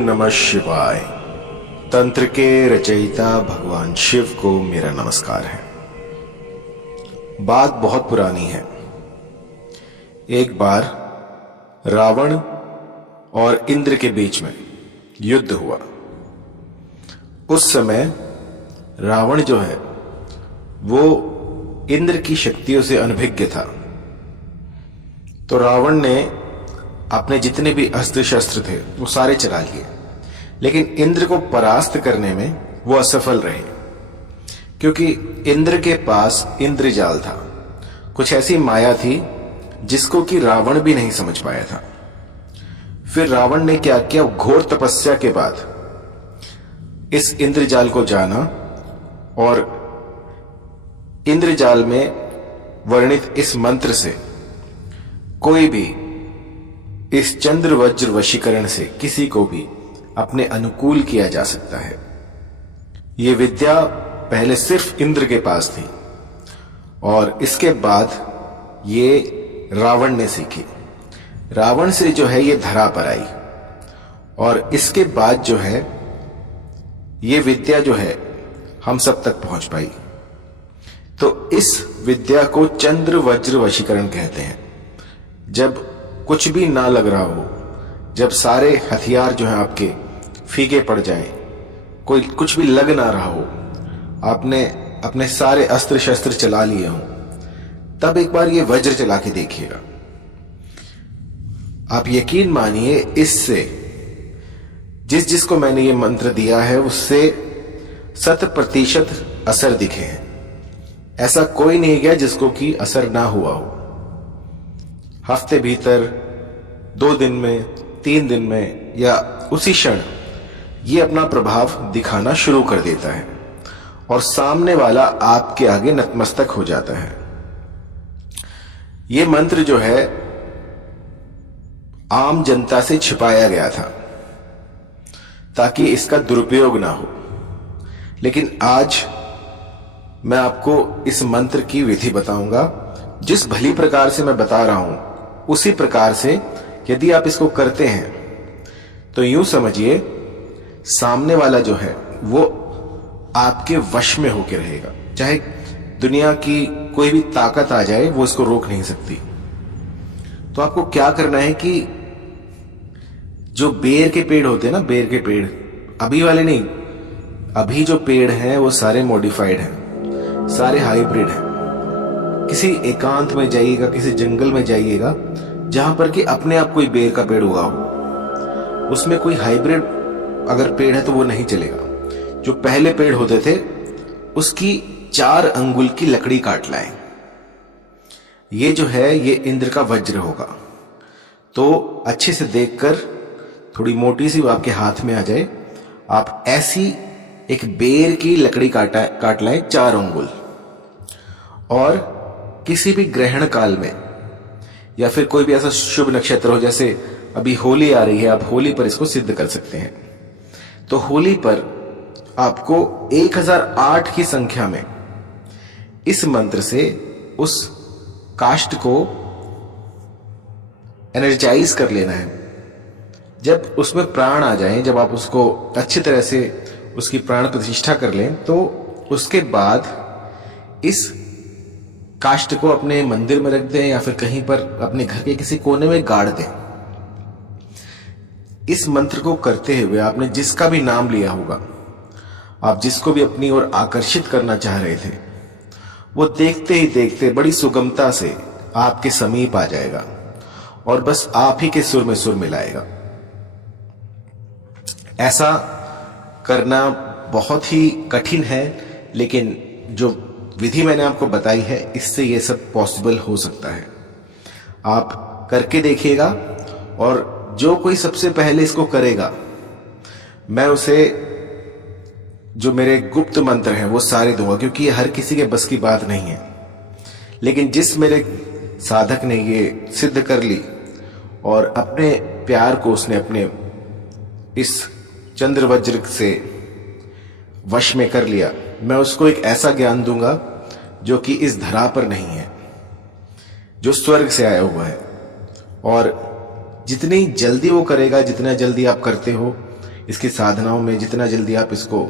नमः शिवाय। तंत्र के रचयिता भगवान शिव को मेरा नमस्कार है। बात बहुत पुरानी है। एक बार रावण और इंद्र के बीच में युद्ध हुआ। उस समय रावण जो है वो इंद्र की शक्तियों से अनभिज्ञ था। तो रावण ने अपने जितने भी अस्त्र शस्त्र थे वो सारे चला लिए, लेकिन इंद्र को परास्त करने में वो असफल रहे, क्योंकि इंद्र के पास इंद्रजाल था। कुछ ऐसी माया थी जिसको कि रावण भी नहीं समझ पाया था। फिर रावण ने क्या किया, घोर तपस्या के बाद इस इंद्रजाल को जाना और इंद्रजाल में वर्णित इस मंत्र से कोई भी इस चंद्र वज्र वशीकरण से किसी को भी अपने अनुकूल किया जा सकता है। यह विद्या पहले सिर्फ इंद्र के पास थी और इसके बाद ये रावण ने सीखी। रावण से जो है ये धरा पर आई और इसके बाद जो है ये विद्या जो है हम सब तक पहुंच पाई। तो इस विद्या को चंद्र वज्र वशीकरण कहते हैं। जब कुछ भी ना लग रहा हो, जब सारे हथियार जो हैं आपके फीके पड़ जाएं, कोई कुछ भी लग ना रहा हो, आपने अपने सारे अस्त्र शस्त्र चला लिए हों, तब एक बार ये वज्र चला के देखिएगा। आप यकीन मानिए इससे जिसको मैंने ये मंत्र दिया है उससे 100% असर दिखे हैं। ऐसा कोई नहीं गया जिसको कि असर ना हुआ हो। हफ्ते भीतर, 2 दिन में, 3 दिन में या उसी क्षण ये अपना प्रभाव दिखाना शुरू कर देता है और सामने वाला आपके आगे नतमस्तक हो जाता है। ये मंत्र जो है आम जनता से छिपाया गया था ताकि इसका दुरुपयोग ना हो, लेकिन आज मैं आपको इस मंत्र की विधि बताऊंगा। जिस भली प्रकार से मैं बता रहा हूं उसी प्रकार से यदि आप इसको करते हैं तो यूं समझिए सामने वाला जो है वो आपके वश में होकर रहेगा। चाहे दुनिया की कोई भी ताकत आ जाए वो इसको रोक नहीं सकती। तो आपको क्या करना है कि जो बेर के पेड़ होते हैं ना, बेर के पेड़, अभी वाले नहीं, अभी जो पेड़ हैं वो सारे मॉडिफाइड हैं, सारे हाइब्रिड हैं। किसी एकांत में जाइएगा, किसी जंगल में जाइएगा जहां पर कि अपने आप कोई बेर का पेड़ उगा हो, उसमें कोई हाइब्रिड अगर पेड़ है तो वो नहीं चलेगा। जो पहले पेड़ होते थे उसकी 4 अंगुल की लकड़ी काट लाएं। ये जो है ये इंद्र का वज्र होगा। तो अच्छे से देखकर, थोड़ी मोटी सी आपके हाथ में आ जाए, आप ऐसी एक बेर की लकड़ी काट लाएं 4 अंगुल, और किसी भी ग्रहण काल में या फिर कोई भी ऐसा शुभ नक्षत्र हो, जैसे अभी होली आ रही है, आप होली पर इसको सिद्ध कर सकते हैं। तो होली पर आपको 1008 की संख्या में इस मंत्र से उस काष्ठ को एनर्जाइज कर लेना है। जब उसमें प्राण आ जाएं, जब आप उसको अच्छी तरह से उसकी प्राण प्रतिष्ठा कर लें, तो उसके बाद इस काष्ठ को अपने मंदिर में रख दें या फिर कहीं पर अपने घर के किसी कोने में गाड़ दें। इस मंत्र को करते हुए आपने जिसका भी नाम लिया होगा, आप जिसको भी अपनी ओर आकर्षित करना चाह रहे थे, वो देखते ही देखते बड़ी सुगमता से आपके समीप आ जाएगा और बस आप ही के सुर में सुर मिलाएगा। ऐसा करना बहुत ही कठिन है, लेकिन जो विधि मैंने आपको बताई है इससे ये सब पॉसिबल हो सकता है। आप करके देखिएगा और जो कोई सबसे पहले इसको करेगा, मैं उसे जो मेरे गुप्त मंत्र हैं वो सारे दूंगा, क्योंकि ये हर किसी के बस की बात नहीं है। लेकिन जिस मेरे साधक ने ये सिद्ध कर ली और अपने प्यार को उसने अपने इस चंद्र वज्र से वश में कर लिया, मैं उसको एक ऐसा ज्ञान दूंगा जो कि इस धरा पर नहीं है, जो स्वर्ग से आया हुआ है। और जितनी जल्दी वो करेगा, जितना जल्दी आप करते हो, इसकी साधनाओं में जितना जल्दी आप इसको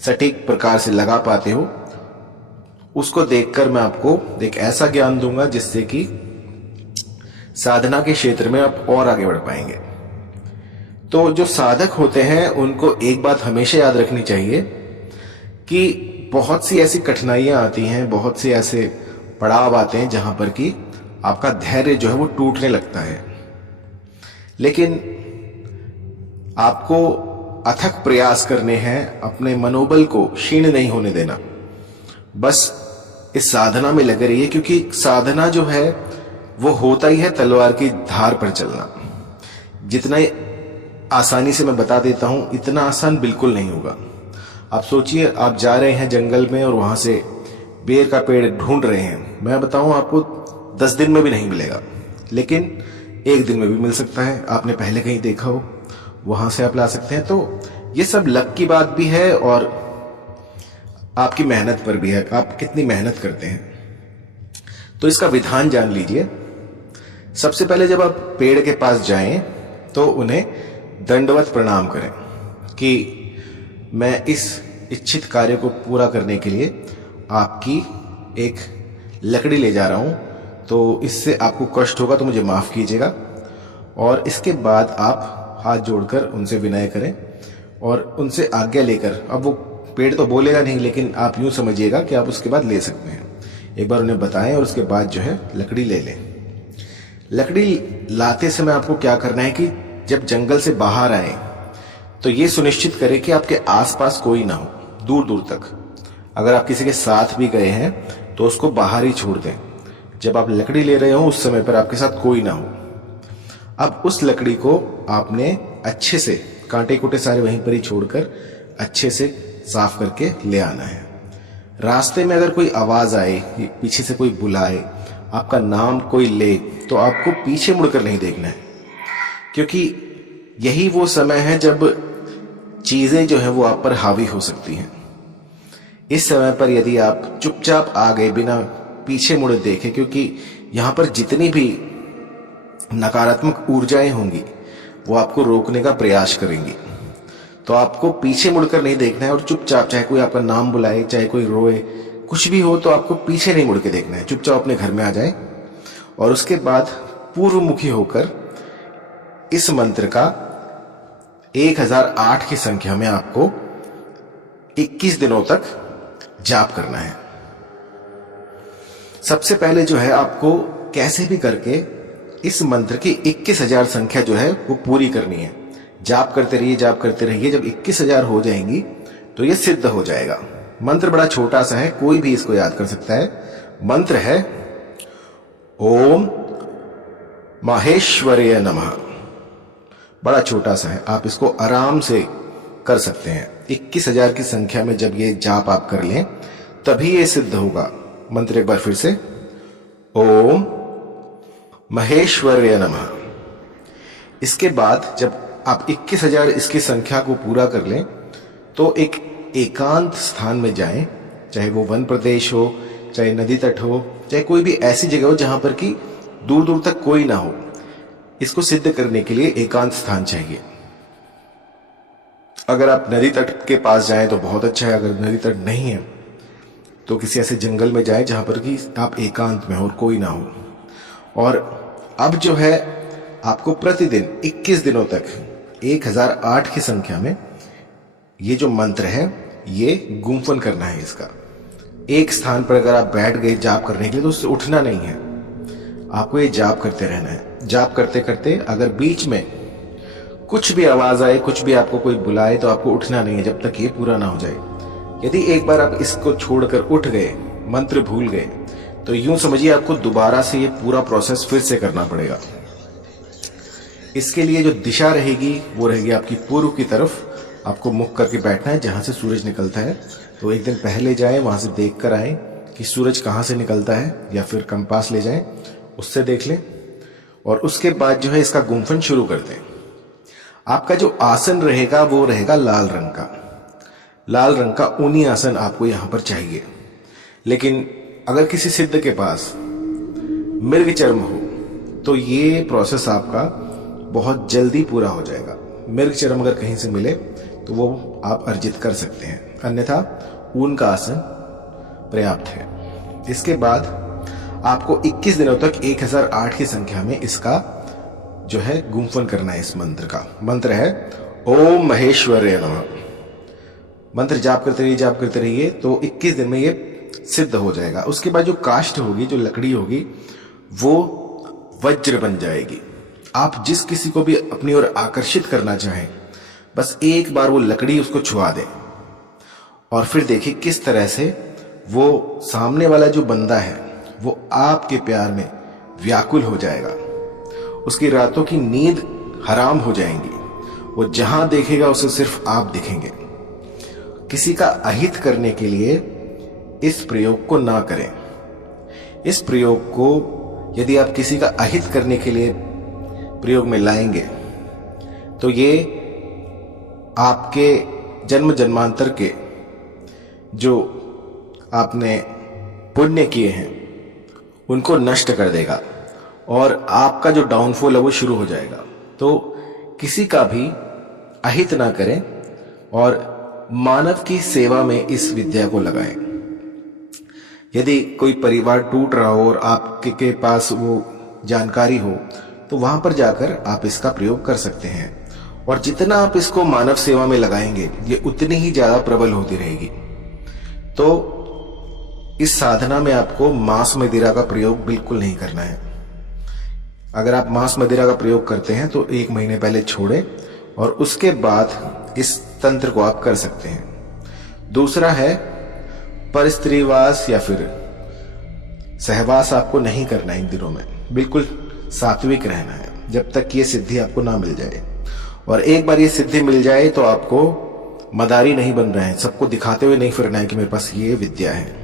सटीक प्रकार से लगा पाते हो, उसको देखकर मैं आपको एक ऐसा ज्ञान दूंगा जिससे कि साधना के क्षेत्र में आप और आगे बढ़ पाएंगे। तो जो साधक होते हैं उनको एक बात हमेशा याद रखनी चाहिए कि बहुत सी ऐसी कठिनाइयां आती हैं, बहुत से ऐसे पड़ाव आते हैं जहां पर कि आपका धैर्य जो है वो टूटने लगता है, लेकिन आपको अथक प्रयास करने हैं, अपने मनोबल को क्षीण नहीं होने देना। बस इस साधना में लगे रहिए, क्योंकि साधना जो है वो होता ही है तलवार की धार पर चलना। जितना आसानी से मैं बता देता हूं, इतना आसान बिल्कुल नहीं होगा। आप सोचिए, आप जा रहे हैं जंगल में और वहां से बेर का पेड़ ढूंढ रहे हैं। मैं बताऊं आपको 10 दिन में भी नहीं मिलेगा, लेकिन 1 दिन में भी मिल सकता है। आपने पहले कहीं देखा हो, वहां से आप ला सकते हैं। तो ये सब लक की बात भी है और आपकी मेहनत पर भी है, आप कितनी मेहनत करते हैं। तो इसका विधान जान लीजिए। सबसे पहले जब आप पेड़ के पास जाएं तो उन्हें दंडवत प्रणाम करें कि मैं इस इच्छित कार्य को पूरा करने के लिए आपकी एक लकड़ी ले जा रहा हूं, तो इससे आपको कष्ट होगा तो मुझे माफ कीजिएगा। और इसके बाद आप हाथ जोड़कर उनसे विनय करें और उनसे आज्ञा लेकर, अब वो पेड़ तो बोलेगा नहीं, लेकिन आप यूं समझिएगा कि आप उसके बाद ले सकते हैं। एक बार उन्हें बताएं और उसके बाद जो है लकड़ी ले लें। लकड़ी लाते समय आपको क्या करना है कि जब जंगल से बाहर आए तो ये सुनिश्चित करें कि आपके आसपास कोई ना हो, दूर दूर तक। अगर आप किसी के साथ भी गए हैं तो उसको बाहर ही छोड़ दें। जब आप लकड़ी ले रहे हो उस समय पर आपके साथ कोई ना हो। अब उस लकड़ी को आपने अच्छे से, कांटे कुटे सारे वहीं पर ही छोड़कर अच्छे से साफ करके ले आना है। रास्ते में अगर कोई आवाज आए, पीछे से कोई बुलाए, आपका नाम कोई ले, तो आपको पीछे मुड़कर नहीं देखना है, क्योंकि यही वो समय है जब चीजें जो है वो आप पर हावी हो सकती हैं। इस समय पर यदि आप चुपचाप आ गए बिना पीछे मुड़े देखे, क्योंकि यहां पर जितनी भी नकारात्मक ऊर्जाएं होंगी वो आपको रोकने का प्रयास करेंगी, तो आपको पीछे मुड़कर नहीं देखना है और चुपचाप, चाहे कोई आपका नाम बुलाए, चाहे कोई रोए, कुछ भी हो, तो आपको पीछे नहीं मुड़ के देखना है। चुपचाप अपने घर में आ जाए और उसके बाद पूर्वमुखी होकर इस मंत्र का 1008 की संख्या में आपको 21 दिनों तक जाप करना है। सबसे पहले जो है आपको कैसे भी करके इस मंत्र की 21,000 संख्या जो है वो पूरी करनी है। जाप करते रहिए, जाप करते रहिए। जब 21,000 हो जाएंगी तो ये सिद्ध हो जाएगा। मंत्र बड़ा छोटा सा है, कोई भी इसको याद कर सकता है। मंत्र है ओम माहेश्वराय नमः। बड़ा छोटा सा है, आप इसको आराम से कर सकते हैं। 21,000 की संख्या में जब ये जाप आप कर लें तभी ये सिद्ध होगा। मंत्र एक बार फिर से, ओम महेश्वराय नमः। इसके बाद जब आप 21,000 इसकी संख्या को पूरा कर लें तो एक एकांत स्थान में जाएं, चाहे वो वन प्रदेश हो, चाहे नदी तट हो, चाहे कोई भी ऐसी जगह हो जहां पर कि दूर दूर तक कोई ना हो। इसको सिद्ध करने के लिए एकांत स्थान चाहिए। अगर आप नदी तट के पास जाएं तो बहुत अच्छा है, अगर नदी तट नहीं है तो किसी ऐसे जंगल में जाएं जहां पर कि आप एकांत में हो और कोई ना हो। और अब जो है आपको प्रतिदिन 21 दिनों तक 1008 की संख्या में ये जो मंत्र है ये गुम्फन करना है। इसका एक स्थान पर अगर आप बैठ गए जाप करने के लिए तो उससे उठना नहीं है, आपको ये जाप करते रहना है। जाप करते करते अगर बीच में कुछ भी आवाज आए, कुछ भी आपको कोई बुलाए, तो आपको उठना नहीं है जब तक ये पूरा ना हो जाए। यदि एक बार आप इसको छोड़कर उठ गए, मंत्र भूल गए, तो यूं समझिए आपको दोबारा से ये पूरा प्रोसेस फिर से करना पड़ेगा। इसके लिए जो दिशा रहेगी वो रहेगी आपकी पूर्व की तरफ। आपको मुख करके बैठना है जहां से सूरज निकलता है। तो एक दिन पहले जाएं, वहां से देख कर आए कि सूरज कहां से निकलता है, या फिर कंपास ले जाएं, उससे देख लें। और उसके बाद जो है इसका गुम्फन शुरू कर दें। आपका जो आसन रहेगा वो रहेगा लाल रंग का। लाल रंग का ऊनी आसन आपको यहां पर चाहिए। लेकिन अगर किसी सिद्ध के पास मृग चर्म हो तो ये प्रोसेस आपका बहुत जल्दी पूरा हो जाएगा। मृग चरम अगर कहीं से मिले तो वो आप अर्जित कर सकते हैं, अन्यथा ऊन का आसन पर्याप्त है। इसके बाद आपको 21 दिनों तक 1008 की संख्या में इसका जो है गुम्फन करना है। इस मंत्र का मंत्र है ओम महेश्वराय नमः। मंत्र जाप करते रहिए तो 21 दिन में ये सिद्ध हो जाएगा। उसके बाद जो काष्ठ होगी, जो लकड़ी होगी, वो वज्र बन जाएगी। आप जिस किसी को भी अपनी ओर आकर्षित करना चाहें, बस एक बार वो लकड़ी उसको छुआ दें और फिर देखिए किस तरह से वो सामने वाला जो बंदा है वो आपके प्यार में व्याकुल हो जाएगा। उसकी रातों की नींद हराम हो जाएंगी। वो जहां देखेगा उसे सिर्फ आप दिखेंगे। किसी का अहित करने के लिए इस प्रयोग को ना करें। इस प्रयोग को यदि आप किसी का अहित करने के लिए प्रयोग में लाएंगे तो ये आपके जन्म जन्मांतर के जो आपने पुण्य किए हैं उनको नष्ट कर देगा और आपका जो डाउनफॉल है वो शुरू हो जाएगा। तो किसी का भी अहित ना करें और मानव की सेवा में इस विद्या को लगाएं। यदि कोई परिवार टूट रहा हो और आपके पास वो जानकारी हो तो वहां पर जाकर आप इसका प्रयोग कर सकते हैं। और जितना आप इसको मानव सेवा में लगाएंगे ये उतनी ही ज्यादा प्रबल होती रहेगी। तो इस साधना में आपको मांस मदिरा का प्रयोग बिल्कुल नहीं करना है। अगर आप मांस मदिरा का प्रयोग करते हैं तो 1 महीने पहले छोड़ें और उसके बाद इस तंत्र को आप कर सकते हैं। दूसरा है परस्त्रीवास या फिर सहवास आपको नहीं करना इन दिनों में। बिल्कुल सात्विक रहना है जब तक ये सिद्धि आपको ना मिल जाए। और एक बार ये सिद्धि मिल जाए तो आपको मदारी नहीं बन रहे हैं, सबको दिखाते हुए नहीं फिरना है कि मेरे पास ये विद्या है।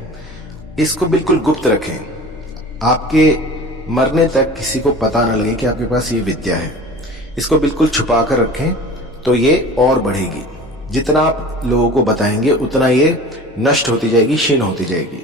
इसको बिल्कुल गुप्त रखें। आपके मरने तक किसी को पता ना लगे कि आपके पास ये विद्या है। इसको बिल्कुल छुपा कर रखें तो ये और बढ़ेगी। जितना आप लोगों को बताएंगे उतना ये नष्ट होती जाएगी, क्षीण होती जाएगी।